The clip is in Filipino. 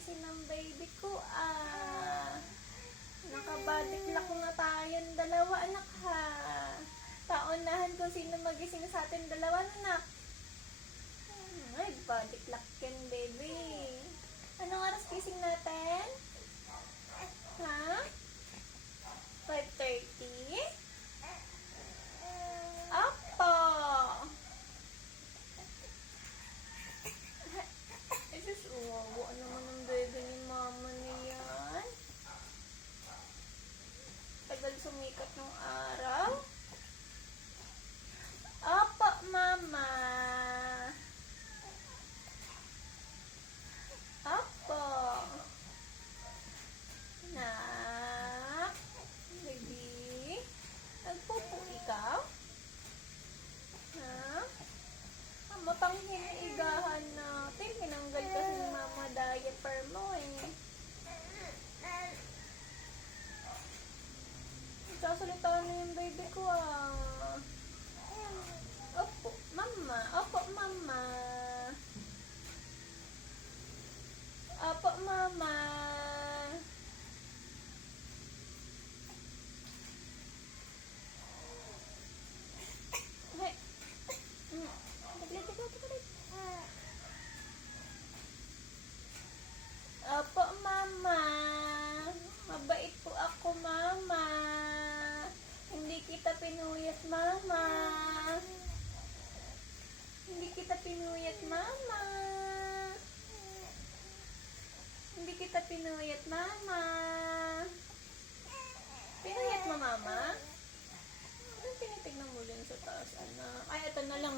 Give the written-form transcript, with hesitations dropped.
gising ng baby ko Nakabadiklak na tayong dalawa, anak ha. Paunahan kung sino magising sa atin dalawa, anak. Ay, badiklak yan, baby. Anong oras gising natin? Ha? 5:30? Apo! Jesus, uwawa naman ang baby ni mama niyan. Tagal sumikat ng araw. Apo, mama. Apo. Nak. Baby. Nagpupo ikaw? Ha? Mapanghinaigahan natin. Pinanggal kasi ni mama diaper mo eh. Sasalita na yung baby ko Opo, mama. Opo, mama. Opo, mama. Hey. Opo, mama. Mabait po ako, mama. Hindi kita pinuyat, mama. Hindi kita pinuyat, mama. Hindi kita pinuyat, mama. Pinuyat mo, mama? Anong tinitignan mo dyan sa taas, anak? Ay, ito na lang